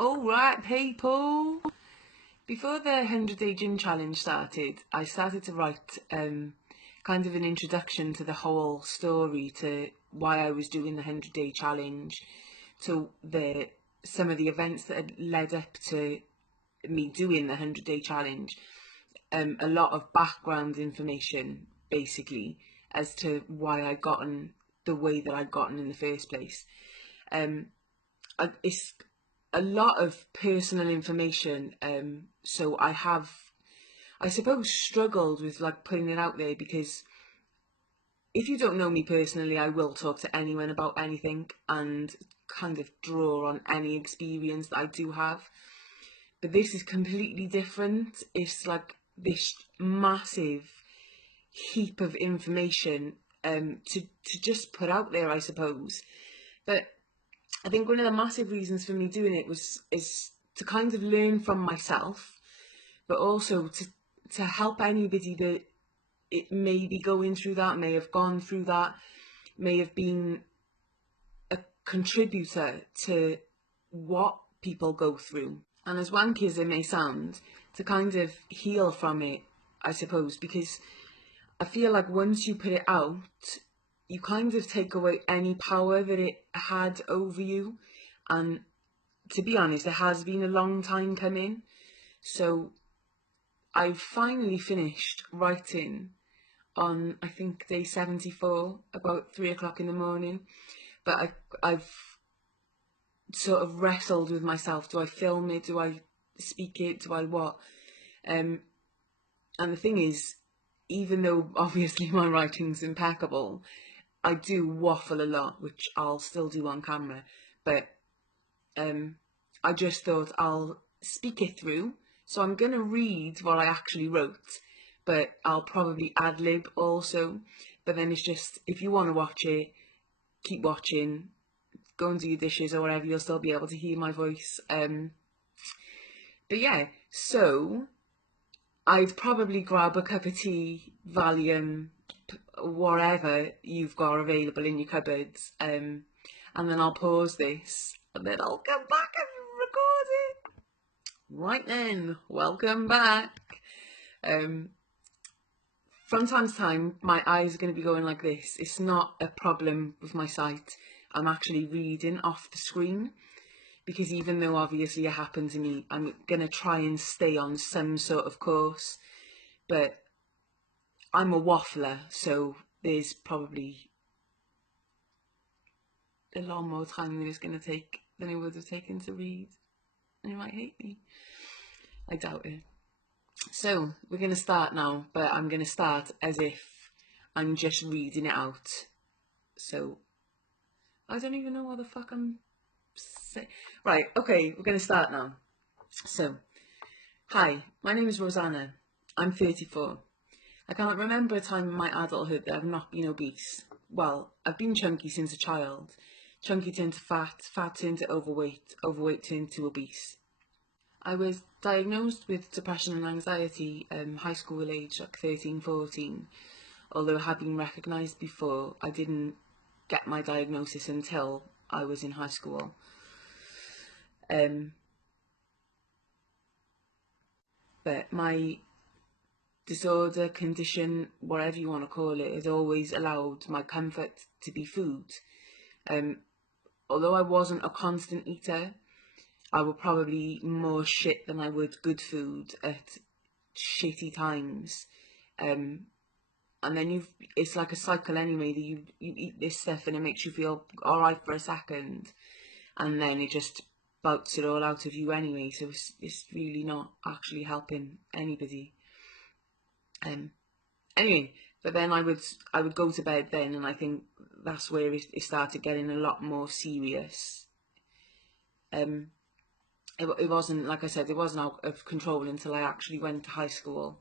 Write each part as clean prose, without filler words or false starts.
Alright people, before the 100-day gym challenge started, I started to write kind of an introduction to the whole story, to why I was doing the 100-day challenge, to some of the events that had led up to me doing the 100-day challenge, a lot of background information basically as to why I'd gotten the way that I'd gotten in the first place. It's a lot of personal information, so I suppose struggled with like putting it out there, because if you don't know me personally, I will talk to anyone about anything and kind of draw on any experience that I do have. But this is completely different. It's like this massive heap of information to just put out there, I suppose. But I think one of the massive reasons for me doing it is to kind of learn from myself, but also to help anybody that it may be going through that, may have gone through that, may have been a contributor to what people go through. And as wanky as it may sound, to kind of heal from it, I suppose, because I feel like once you put it out, you kind of take away any power that it had over you. And to be honest, it has been a long time coming. So I finally finished writing on, I think, day 74, about 3 o'clock in the morning. But I've sort of wrestled with myself. Do I film it? Do I speak it? Do I what? And the thing is, even though obviously my writing's impeccable, I do waffle a lot, which I'll still do on camera. But I just thought I'll speak it through. So I'm going to read what I actually wrote, but I'll probably ad-lib also. But then it's just, if you want to watch it, keep watching, go and do your dishes or whatever, you'll still be able to hear my voice. But yeah, so I'd probably grab a cup of tea, Valium, whatever you've got available in your cupboards, and then I'll pause this, and then I'll come back and record it. Right then, welcome back. From time to time, my eyes are going to be going like this. It's not a problem with my sight. I'm actually reading off the screen, because even though obviously it happened to me, I'm going to try and stay on some sort of course. But I'm a waffler, so there's probably a lot more time than it's going to take than it would have taken to read. And you might hate me. I doubt it. So we're going to start now, but I'm going to start as if I'm just reading it out. So I don't even know what the fuck I'm saying. Right, okay, we're going to start now. So, hi, my name is Rosanna. I'm 34. I can't remember a time in my adulthood that I've not been obese. Well, I've been chunky since a child. Chunky turned to fat, fat turned to overweight, overweight turned to obese. I was diagnosed with depression and anxiety high school age, like 13, 14. Although it had been recognised before, I didn't get my diagnosis until I was in high school. But my disorder, condition, whatever you want to call it, has always allowed my comfort to be food. Although I wasn't a constant eater, I would probably eat more shit than I would good food at shitty times. And then it's like a cycle anyway, that you eat this stuff and it makes you feel alright for a second, and then it just bouts it all out of you anyway, so it's really not actually helping anybody. Anyway, but then I would go to bed then, and I think that's where it started getting a lot more serious. It wasn't, like I said, it wasn't out of control until I actually went to high school.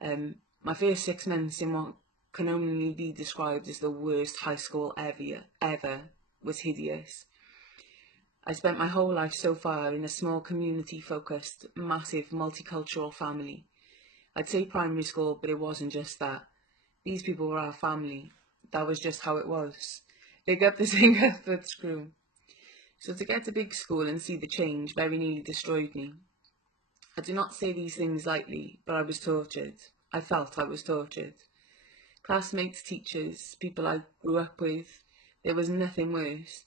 My first 6 months in what can only be described as the worst high school ever was hideous. I spent my whole life so far in a small community-focused, massive, multicultural family. I'd say primary school, but it wasn't just that. These people were our family. That was just how it was. Big up the Singapore crew. So to get to big school and see the change very nearly destroyed me. I do not say these things lightly, but I was tortured. I felt I was tortured. Classmates, teachers, people I grew up with, there was nothing worse.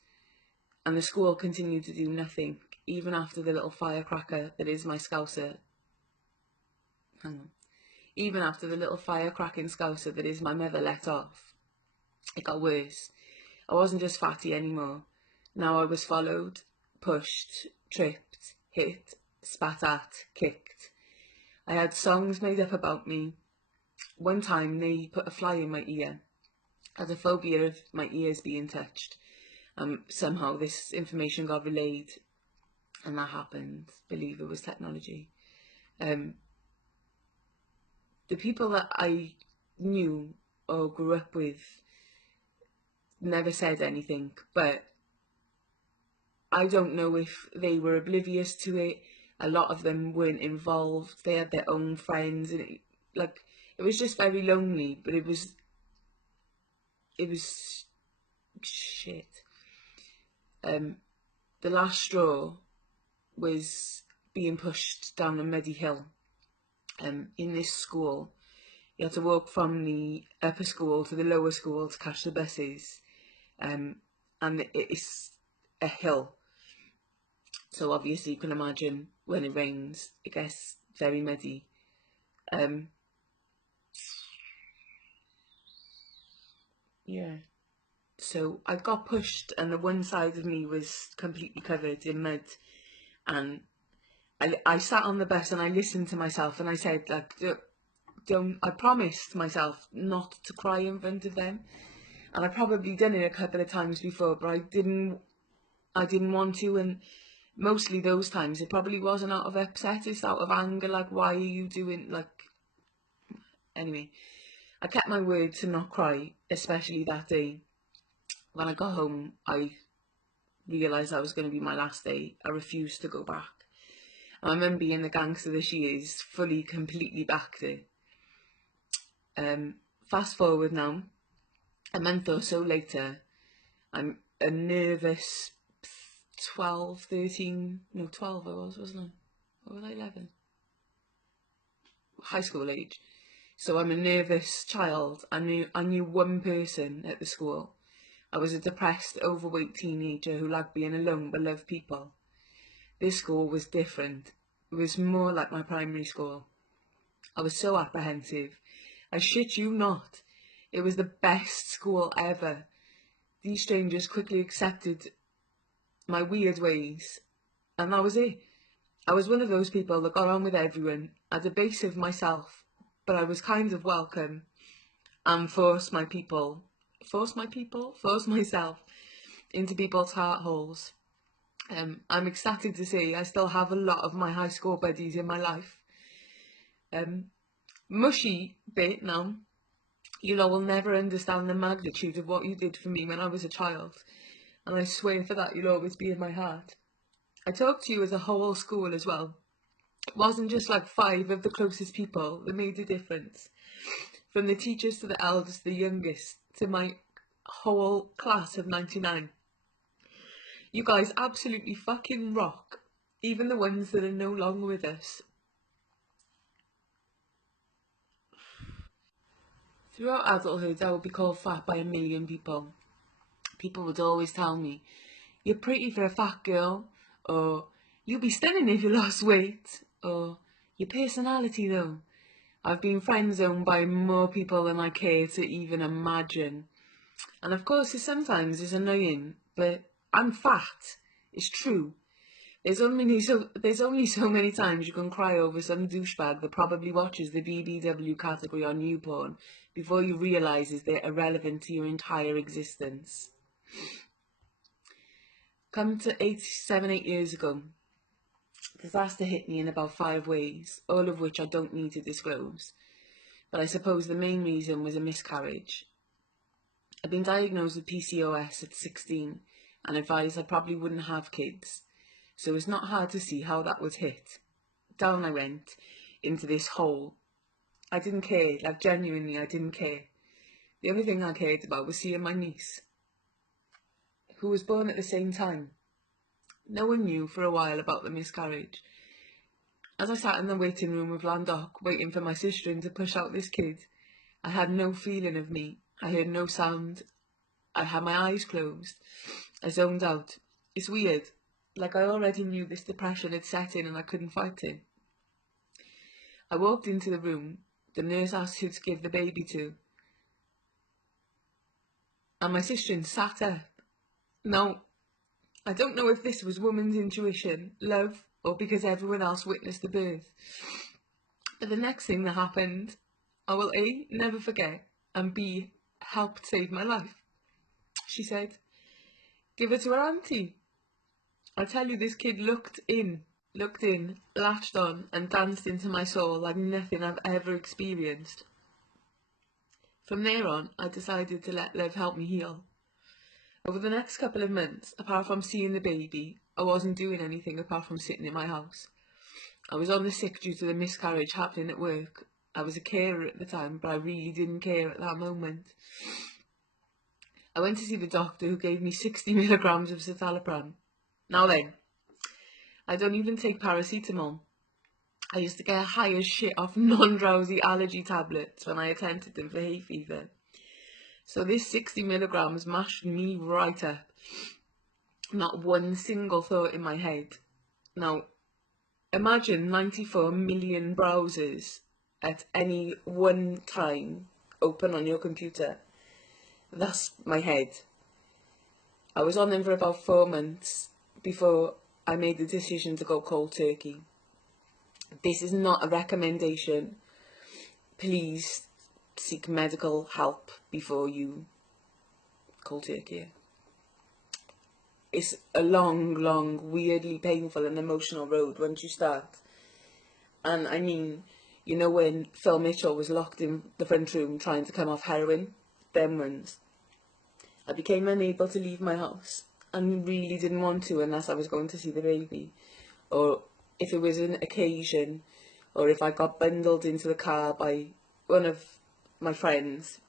And the school continued to do nothing, even after the little firecracker that is my Scouser. Hang on. Even after the little firecracking Scouser that is my mother let off. It got worse. I wasn't just fatty anymore. Now I was followed, pushed, tripped, hit, spat at, kicked. I had songs made up about me. One time they put a fly in my ear. I had a phobia of my ears being touched. Somehow this information got relayed, and that happened. Believe it was technology. The people that I knew or grew up with never said anything, but I don't know if they were oblivious to it. A lot of them weren't involved. They had their own friends, and it was just very lonely. But it was shit. The last straw was being pushed down a muddy hill. In this school, you had to walk from the upper school to the lower school to catch the buses, and it's a hill. So obviously you can imagine when it rains, it gets very muddy. Yeah. So I got pushed, and the one side of me was completely covered in mud, and I sat on the bus and I listened to myself, and I said, like, I promised myself not to cry in front of them, and I probably done it a couple of times before, but I didn't want to, and mostly those times it probably wasn't out of upset, it's out of anger, like, why are you doing, like, anyway. I kept my word to not cry, especially that day. When I got home, I realised that was going to be my last day. I refused to go back. And my mum, being the gangster that she is, fully, completely backed it. Fast forward now, a month or so later, I'm a nervous 12 I was, wasn't I? Or was I 11? High school age. So I'm a nervous child. I knew one person at the school. I was a depressed, overweight teenager who liked being alone but loved people. This school was different. It was more like my primary school. I was so apprehensive. I shit you not. It was the best school ever. These strangers quickly accepted my weird ways, and that was it. I was one of those people that got on with everyone at the base of myself, but I was kind of welcome and forced myself into people's heart holes. I'm ecstatic to say I still have a lot of my high school buddies in my life. Mushy bit now, you lot will never understand the magnitude of what you did for me when I was a child, and I swear for that you'll always be in my heart. I talk to you as a whole school as well. It wasn't just like 5 of the closest people that made a difference. From the teachers to the eldest, the youngest, to my whole class of 99. You guys absolutely fucking rock, even the ones that are no longer with us. Throughout adulthood, I would be called fat by a million people. People would always tell me, "You're pretty for a fat girl," or "You'll be stunning if you lost weight," or "Your personality though." I've been friend zoned by more people than I care to even imagine. And of course, sometimes it's annoying, but I'm fat. It's true. There's only so many times you can cry over some douchebag that probably watches the BBW category on YouPorn before you realises they're irrelevant to your entire existence. Come to 8 years ago, disaster hit me in about 5 ways, all of which I don't need to disclose. But I suppose the main reason was a miscarriage. I've been diagnosed with PCOS at 16 and advised I probably wouldn't have kids, so it's not hard to see how that was hit. Down I went into this hole. I didn't care, like genuinely I didn't care. The only thing I cared about was seeing my niece, who was born at the same time. No one knew for a while about the miscarriage. As I sat in the waiting room of Landoc, waiting for my sister to push out this kid, I had no feeling of me. I heard no sound. I had my eyes closed. I zoned out. It's weird. Like I already knew this depression had set in and I couldn't fight it. I walked into the room. The nurse asked who to give the baby to. And my sister sat up. Now, I don't know if this was woman's intuition, love, or because everyone else witnessed the birth. But the next thing that happened, I will A, never forget, and B, helped save my life. She said, give her to her auntie. I tell you, this kid looked in, latched on, and danced into my soul like nothing I've ever experienced. From there on, I decided to let love help me heal. Over the next couple of months, apart from seeing the baby, I wasn't doing anything apart from sitting in my house. I was on the sick due to the miscarriage happening at work. I was a carer at the time, but I really didn't care at that moment. I went to see the doctor, who gave me 60 milligrams of citalopram. Now then, I don't even take paracetamol. I used to get high as shit off non-drowsy allergy tablets when I attempted them for hay fever. So this 60 milligrams mashed me right up. Not one single thought in my head. Now, imagine 94 million browsers at any one time open on your computer. That's my head. I was on them for about 4 months before I made the decision to go cold turkey. This is not a recommendation. Please seek medical help before you cold turkey. It's a long, weirdly painful and emotional road once you start. And I mean, you know when Phil Mitchell was locked in the front room trying to come off heroin? Them ones. I became unable to leave my house and really didn't want to unless I was going to see the baby, or if it was an occasion, or if I got bundled into the car by one of my friends.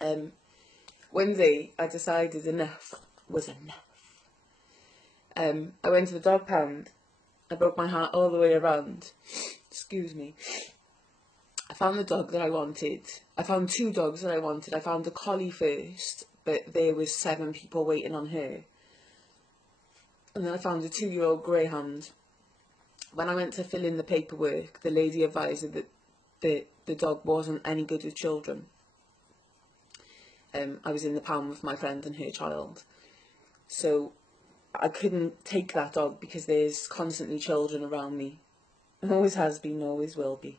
One day I decided enough was enough. I went to the dog pound. I broke my heart all the way around. Excuse me. I found the dog that I wanted. I found 2 dogs that I wanted. I found a collie first, but there was 7 people waiting on her. And then I found a 2-year-old greyhound. When I went to fill in the paperwork, the lady advised that the dog wasn't any good with children. I was in the pound with my friend and her child. So I couldn't take that dog because there's constantly children around me. Always has been, always will be.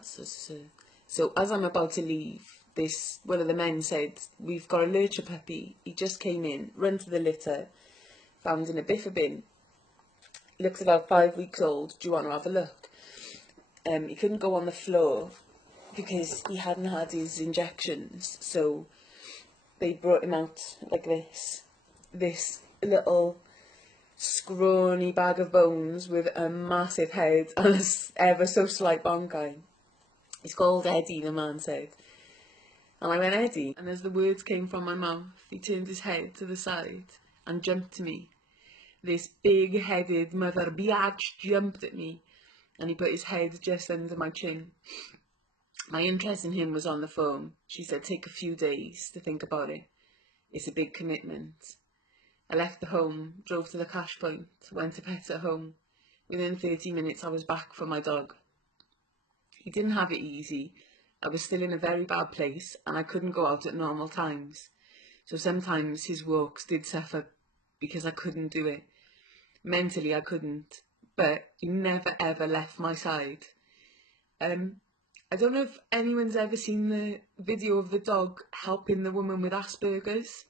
So as I'm about to leave, one of the men said, we've got a lurcher puppy. He just came in, run to the litter, found in a biffa bin. He looks about 5 weeks old. Do you want to have a look? He couldn't go on the floor because he hadn't had his injections. So they brought him out like this little scrawny bag of bones with a massive head and a ever so slight bonkai. He's called Eddie, the man said. And I went, Eddie, and as the words came from my mouth, he turned his head to the side and jumped to me. This big-headed mother biatch jumped at me, and he put his head just under my chin. My interest in him was on the phone. She said, take a few days to think about it. It's a big commitment. I left the home, drove to the cash point, went to pet at home. Within 30 minutes, I was back for my dog. He didn't have it easy. I was still in a very bad place, and I couldn't go out at normal times. So sometimes his walks did suffer because I couldn't do it. Mentally, I couldn't, but he never ever left my side. I don't know if anyone's ever seen the video of the dog helping the woman with Asperger's,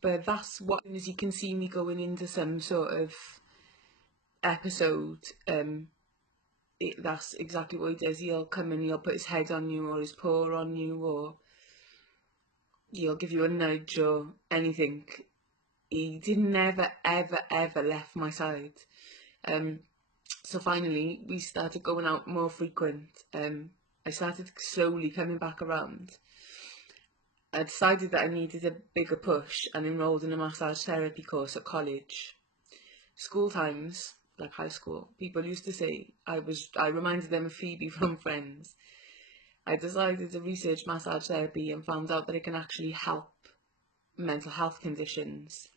but that's what, as you can see me going into some sort of episode, that's exactly what he does. He'll come and he'll put his head on you or his paw on you, or he'll give you a nudge or anything. He never ever left my side. So finally we started going out more frequent. I started slowly coming back around. I decided that I needed a bigger push and enrolled in a massage therapy course at college. School times, like high school, people used to say I reminded them of Phoebe from Friends. I decided to research massage therapy and found out that it can actually help mental health conditions.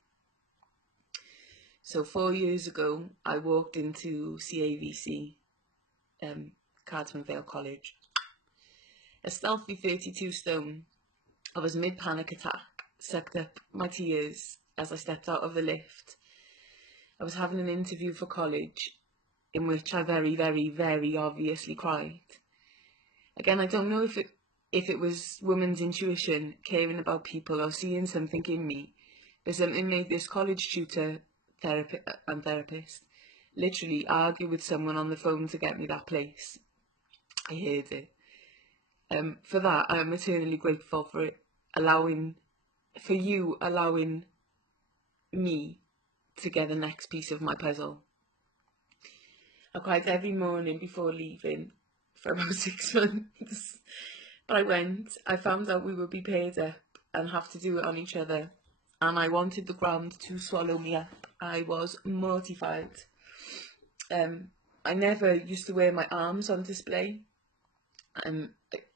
So 4 years ago, I walked into CAVC, Cardsman Vale College. A stealthy 32 stone. I was mid-panic attack, sucked up my tears as I stepped out of the lift. I was having an interview for college in which I very, very, very obviously cried. Again, I don't know if it was woman's intuition, caring about people, or seeing something in me, but something made this college tutor and therapist literally argue with someone on the phone to get me that place. I heard it. For that, I am eternally grateful for it, allowing me to get the next piece of my puzzle. I cried every morning before leaving for about 6 months. But I went, I found out we would be paired up and have to do it on each other. And I wanted the ground to swallow me up. I was mortified. I never used to wear my arms on display.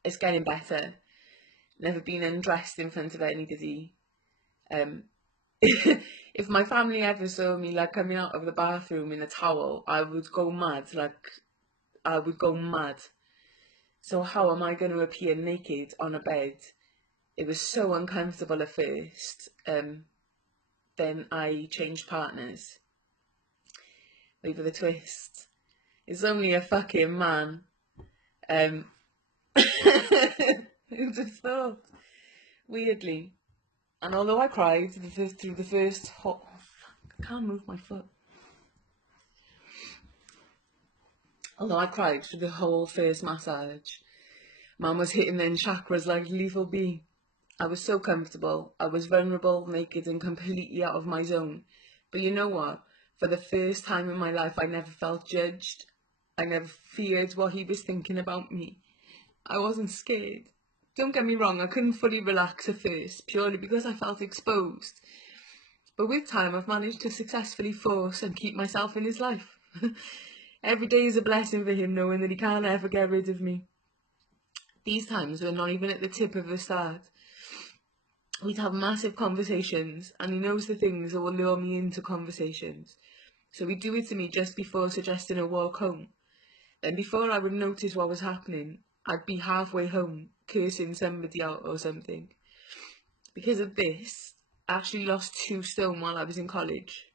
It's getting better. Never been undressed in front of anybody. If my family ever saw me like coming out of the bathroom in a towel, I would go mad. I would go mad. So how am I going to appear naked on a bed? It was so uncomfortable at first. Then I changed partners. Wait for the twist. It's only a fucking man. Who'd have thought? Weirdly. And although I cried through the first hot... I can't move my foot. Although I cried through the whole first massage, Mum was hitting them chakras like lethal bee. I was so comfortable. I was vulnerable, naked, and completely out of my zone. But you know what? For the first time in my life, I never felt judged. I never feared what he was thinking about me. I wasn't scared. Don't get me wrong, I couldn't fully relax at first, purely because I felt exposed. But with time, I've managed to successfully force and keep myself in his life. Every day is a blessing for him, knowing that he can't ever get rid of me. These times were not even at the tip of the start. We'd have massive conversations, and he knows the things that will lure me into conversations. So he'd do it to me just before suggesting a walk home. Then before I would notice what was happening, I'd be halfway home, cursing somebody out or something. Because of this, I actually lost 2 stone while I was in college.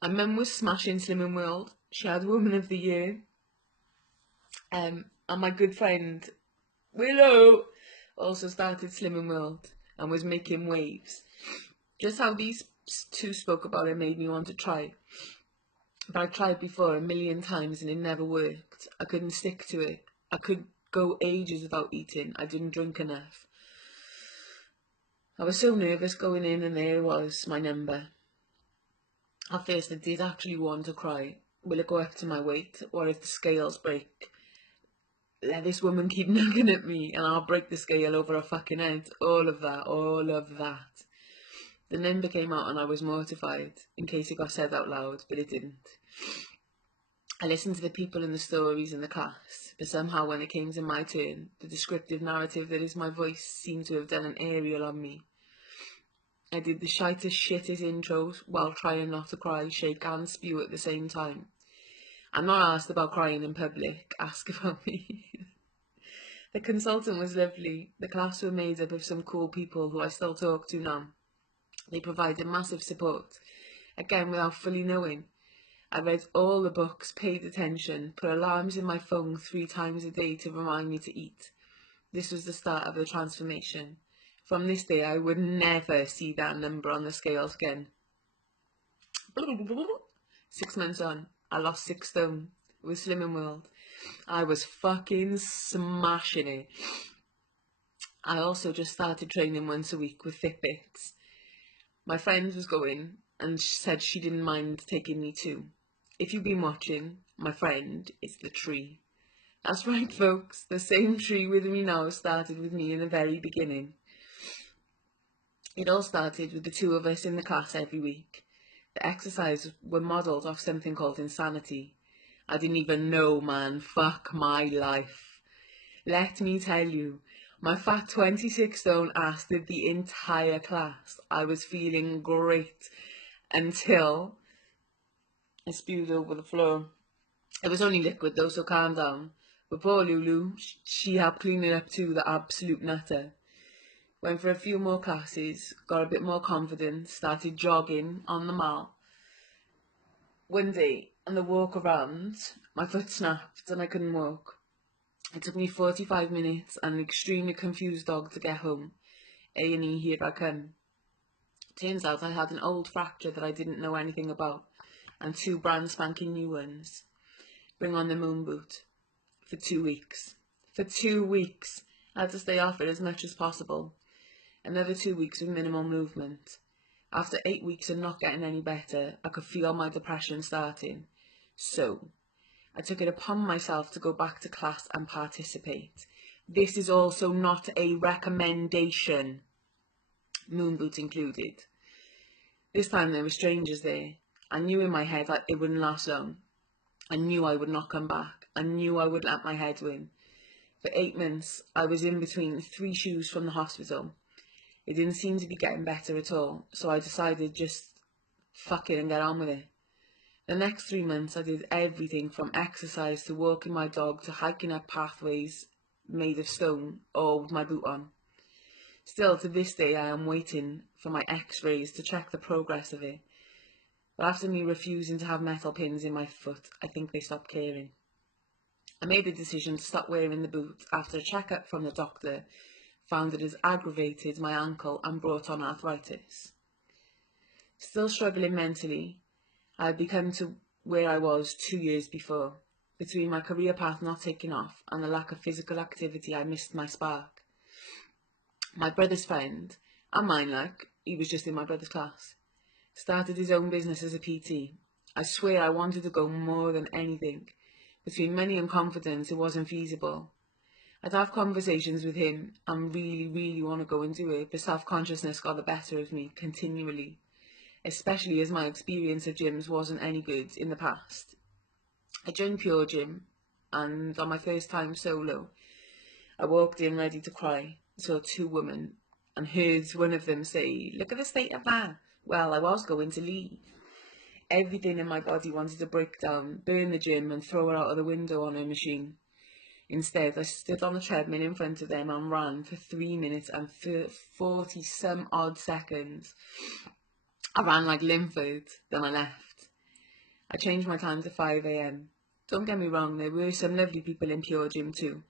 My mum was smashing Slimming World. She had Woman of the Year. And my good friend, Willow, also started Slimming World and was making waves. Just how these 2 spoke about it made me want to try. But I tried before a million times and it never worked. I couldn't stick to it. I could go ages without eating. I didn't drink enough. I was so nervous going in, and there was my number. At first I did actually want to cry. Will it go up to my weight? Or if the scales break? Let this woman keep nagging at me and I'll break the scale over her fucking head. All of that. The number came out and I was mortified, in case it got said out loud, but it didn't. I listened to the people and the stories in the class, but somehow when it came to my turn, the descriptive narrative that is my voice seemed to have done an aerial on me. I did the shittest intros while trying not to cry, shake and spew at the same time. I'm not asked about crying in public, ask about me. The consultant was lovely. The class were made up of some cool people who I still talk to now. They provided massive support, again without fully knowing. I read all the books, paid attention, put alarms in my phone 3 times a day to remind me to eat. This was the start of the transformation. From this day, I would never see that number on the scales again. 6 months on, I lost 6 stone with Slimming World. I was fucking smashing it. I also just started training once a week with Fitbits. My friend was going and said she didn't mind taking me too. If you've been watching, my friend is the tree. That's right, folks, the same tree with me now started with me in the very beginning. It all started with the two of us in the class every week. The exercises were modelled off something called insanity. I didn't even know, man. Fuck my life. Let me tell you, my fat 26 stone ass did the entire class. I was feeling great until I spewed over the floor. It was only liquid though, so calm down. But poor Lulu, she helped clean it up too, the absolute nutter. Went for a few more classes, got a bit more confidence, started jogging on the mall. One day, on the walk around, my foot snapped and I couldn't walk. It took me 45 minutes and an extremely confused dog to get home. A&E, here I come. Turns out I had an old fracture that I didn't know anything about, and two brand spanking new ones. Bring on the moon boot. For 2 weeks. For 2 weeks! I had to stay off it as much as possible. Another 2 weeks of minimal movement. After 8 weeks of not getting any better, I could feel my depression starting. So, I took it upon myself to go back to class and participate. This is also not a recommendation, moon boot included. This time there were strangers there. I knew in my head that it wouldn't last long. I knew I would not come back. I knew I would let my head win. For 8 months, I was in between 3 shoes from the hospital. It didn't seem to be getting better at all, so I decided just fuck it and get on with it. The next 3 months I did everything from exercise to walking my dog to hiking up pathways made of stone or with my boot on. Still to this day I am waiting for my x-rays to check the progress of it. But after me refusing to have metal pins in my foot, I think they stopped caring. I made the decision to stop wearing the boot after a checkup from the doctor found it has aggravated my ankle and brought on arthritis. Still struggling mentally, I had become to where I was 2 years before. Between my career path not taking off and the lack of physical activity, I missed my spark. My brother's friend, and mine like, he was just in my brother's class, started his own business as a PT. I swear I wanted to go more than anything. Between money and confidence, it wasn't feasible. I'd have conversations with him and really want to go and do it, but self-consciousness got the better of me continually, especially as my experience of gyms wasn't any good in the past. I joined Pure Gym, and on my first time solo, I walked in ready to cry, saw 2 women, and heard one of them say, "Look at the state of that." Well, I was going to leave. Everything in my body wanted to break down, burn the gym and throw her out of the window on her machine. Instead, I stood on the treadmill in front of them and ran for 3 minutes and 40 some odd seconds. I ran like Linford, then I left. I changed my time to 5 AM. Don't get me wrong, there were some lovely people in Pure Gym too.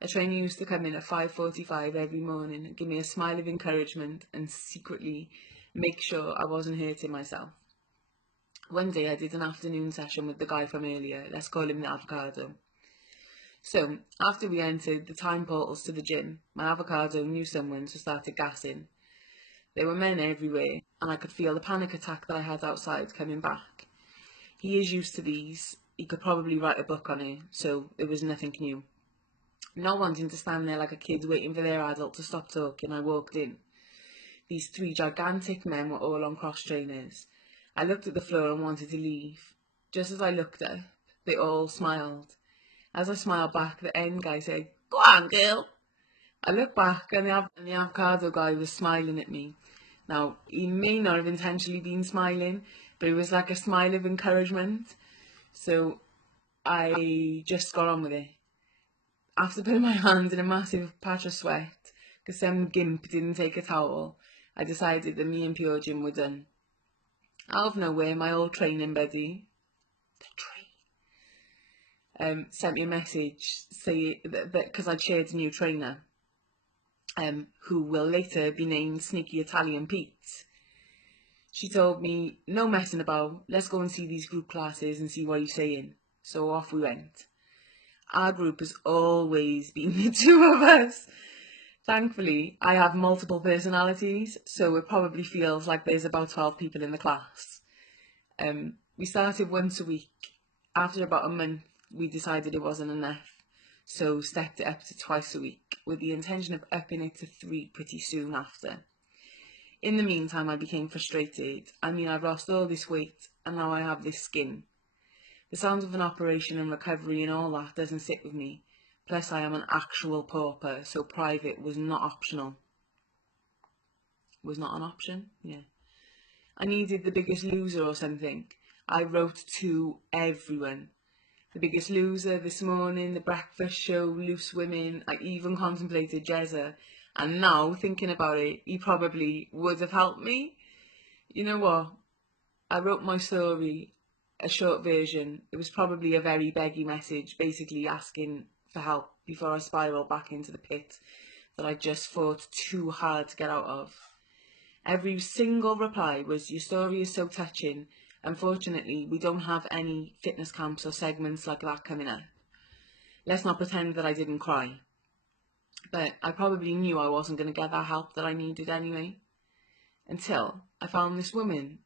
A trainer used to come in at 5:45 every morning and give me a smile of encouragement and secretly make sure I wasn't hurting myself. One day I did an afternoon session with the guy from earlier, let's call him the avocado. So, after we entered the time portals to the gym, my avocado knew someone, so started gassing. There were men everywhere, and I could feel the panic attack that I had outside coming back. He is used to these, he could probably write a book on it, so it was nothing new. Not wanting to stand there like a kid waiting for their adult to stop talking, I walked in. These 3 gigantic men were all on cross trainers. I looked at the floor and wanted to leave. Just as I looked up, they all smiled. As I smiled back, the end guy said, "Go on, girl." I looked back and the avocado guy was smiling at me. Now, he may not have intentionally been smiling, but it was like a smile of encouragement. So I just got on with it. After putting my hand in a massive patch of sweat, because some gimp didn't take a towel, I decided that me and Pure Gym were done. Out of nowhere, my old training buddy, sent me a message saying that because I'd shared a new trainer, who will later be named Sneaky Italian Pete. She told me, "No messing about, let's go and see these group classes and see what he's saying." So off we went. Our group has always been the 2 of us. Thankfully, I have multiple personalities, so it probably feels like there's about 12 people in the class. We started once a week. After about a month, we decided it wasn't enough. so stepped it up to twice a week, with the intention of upping it to 3 pretty soon after. In the meantime, I became frustrated. I mean, I've lost all this weight, and now I have this skin. The sound of an operation and recovery and all that doesn't sit with me. Plus, I am an actual pauper, so private was not optional. Was not an option? Yeah. I needed The Biggest Loser or something. I wrote to everyone. The Biggest Loser, This Morning, The Breakfast Show, Loose Women. I even contemplated Jezza. And now, thinking about it, he probably would have helped me. You know what? I wrote my story, a short version. It was probably a very beggy message, basically asking for help before I spiraled back into the pit that I just fought too hard to get out of. Every single reply was, "Your story is so touching. Unfortunately, we don't have any fitness camps or segments like that coming up." Let's not pretend that I didn't cry. But I probably knew I wasn't going to get that help that I needed anyway. Until I found this woman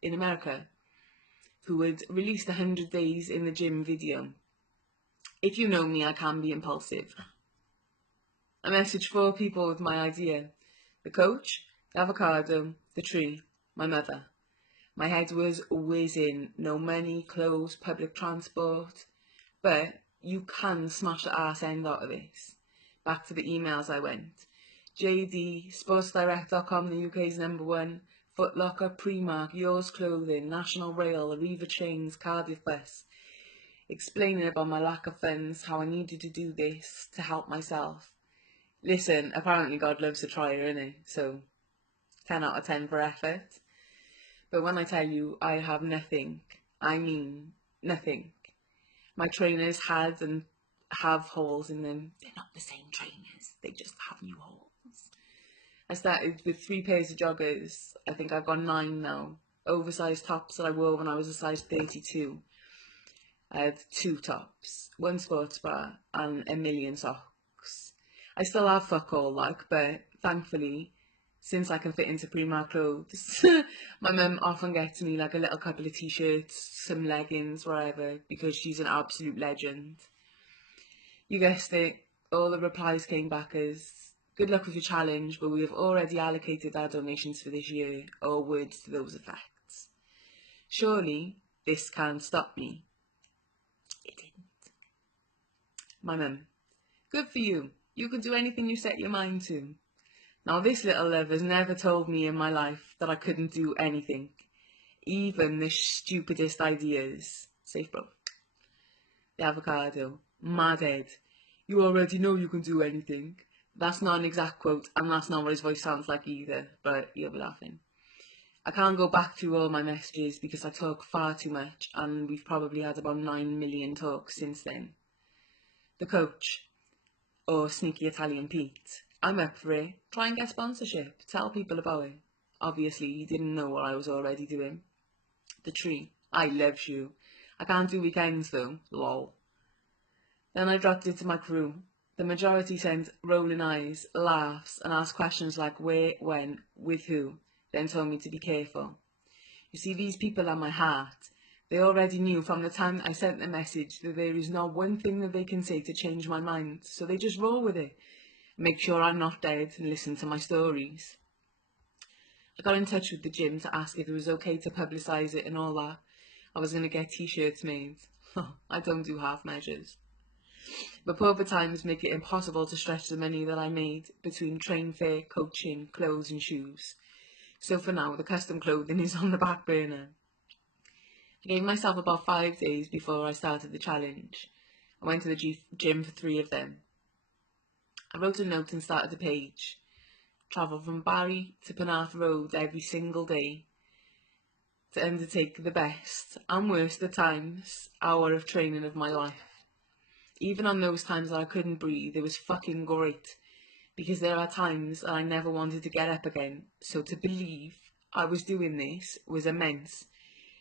in America who had released 100 days in the gym video. If you know me, I can be impulsive. I messaged 4 people with my idea: the coach, the avocado, the tree, my mother. My head was whizzing. No money, clothes, public transport. But you can smash the arse end out of this. Back to the emails I went. JD, sportsdirect.com, the UK's #1, Foot Locker, Primark, Yours Clothing, National Rail, Arriva Trains, Cardiff Bus. Explaining about my lack of funds, how I needed to do this to help myself. Listen, apparently God loves a trier, innit? So 10 out of 10 for effort. But when I tell you I have nothing, I mean nothing. My trainers had and have holes in them. They're not the same trainers, they just have new holes. I started with 3 pairs of joggers. I think I've got 9 now. Oversized tops that I wore when I was a size 32. I had 2 tops, 1 sports bra and a million socks. I still have fuck all but thankfully, since I can fit into Primark clothes, my mum often gets me like a little couple of t-shirts, some leggings, whatever, because she's an absolute legend. You guessed it, all the replies came back as, "Good luck with your challenge, but we have already allocated our donations for this year," or words to those effects. Surely, this can't stop me. It didn't. My mum: "Good for you. You can do anything you set your mind to." Now this little love has never told me in my life that I couldn't do anything. Even the stupidest ideas. Safe bro. The avocado: "Mad head. You already know you can do anything." That's not an exact quote, and that's not what his voice sounds like either, but you'll be laughing. I can't go back through all my messages because I talk far too much, and we've probably had about 9 million talks since then. The coach, or Sneaky Italian Pete: "I'm up for it. Try and get sponsorship. Tell people about it." Obviously, he didn't know what I was already doing. The tree: "I loves you. I can't do weekends though, lol." Then I dropped it to my crew. The majority sent rolling eyes, laughs, and asked questions like where, when, with who, then told me to be careful. You see, these people are my heart. They already knew from the time I sent the message that there is not one thing that they can say to change my mind, so they just roll with it. Make sure I'm not dead and listen to my stories. I got in touch with the gym to ask if it was okay to publicise it and all that. I was going to get t-shirts made. I don't do half measures. But poor times make it impossible to stretch the money that I made between train fare, coaching, clothes and shoes. So for now, the custom clothing is on the back burner. I gave myself about 5 days before I started the challenge. I went to the gym for 3 of them. I wrote a note and started a page. Travel from Barry to Penarth Road every single day to undertake the best and worst at times hour of training of my life. Even on those times that I couldn't breathe, it was fucking great, because there are times that I never wanted to get up again, so to believe I was doing this was immense.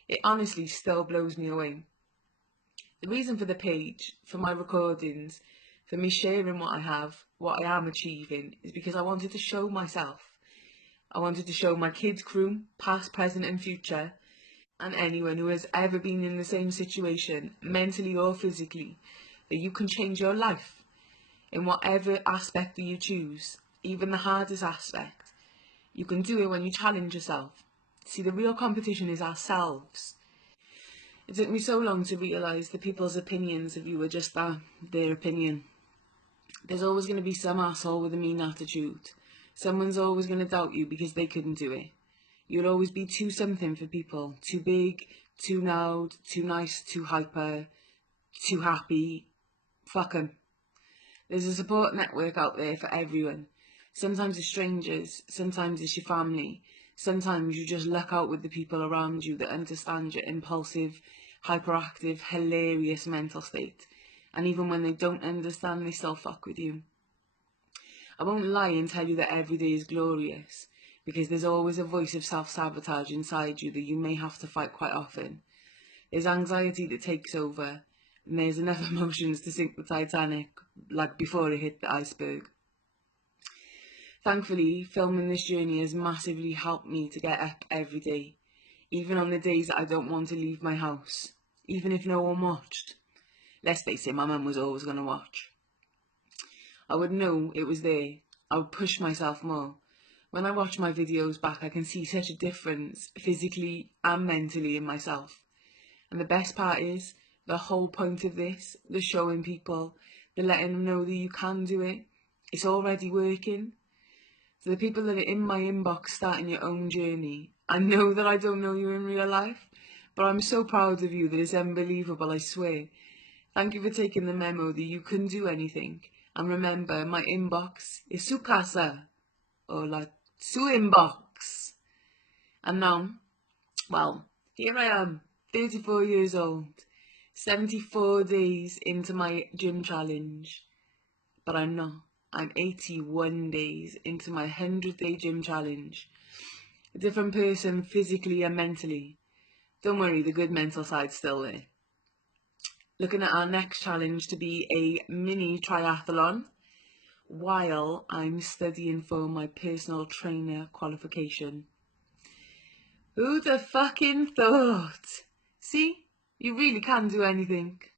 It honestly still blows me away. The reason for the page, for my recordings, for me sharing what I have, what I am achieving, is because I wanted to show myself. I wanted to show my kids' crew, past, present and future, and anyone who has ever been in the same situation, mentally or physically, that you can change your life in whatever aspect that you choose, even the hardest aspect. You can do it when you challenge yourself. See, the real competition is ourselves. It took me so long to realise that people's opinions of you are just that, their opinion. There's always going to be some asshole with a mean attitude. Someone's always going to doubt you because they couldn't do it. You'll always be too something for people. Too big, too loud, too nice, too hyper, too happy. Fuck 'em. There's a support network out there for everyone. Sometimes it's strangers, sometimes it's your family. Sometimes you just luck out with the people around you that understand your impulsive, hyperactive, hilarious mental state. And even when they don't understand, they still fuck with you. I won't lie and tell you that every day is glorious, because there's always a voice of self-sabotage inside you that you may have to fight quite often. There's anxiety that takes over, and there's enough emotions to sink the Titanic, like before it hit the iceberg. Thankfully, filming this journey has massively helped me to get up every day, even on the days that I don't want to leave my house, even if no one watched. Let's face it, my mum was always going to watch. I would know it was there. I would push myself more. When I watch my videos back, I can see such a difference, physically and mentally, in myself. And the best part is, the whole point of this, the showing people, the letting them know that you can do it, it's already working. So the people that are in my inbox starting your own journey, I know that I don't know you in real life, but I'm so proud of you that it's unbelievable, I swear. Thank you for taking the memo that you can do anything. And remember, my inbox is su casa, or like su inbox. And now, well, here I am, 34 years old, 74 days into my gym challenge. But I'm not. I'm 81 days into my 100-day gym challenge. A different person physically and mentally. Don't worry, the good mental side's still there. Looking at our next challenge to be a mini triathlon while I'm studying for my personal trainer qualification. Who the fucking thought? See, you really can do anything.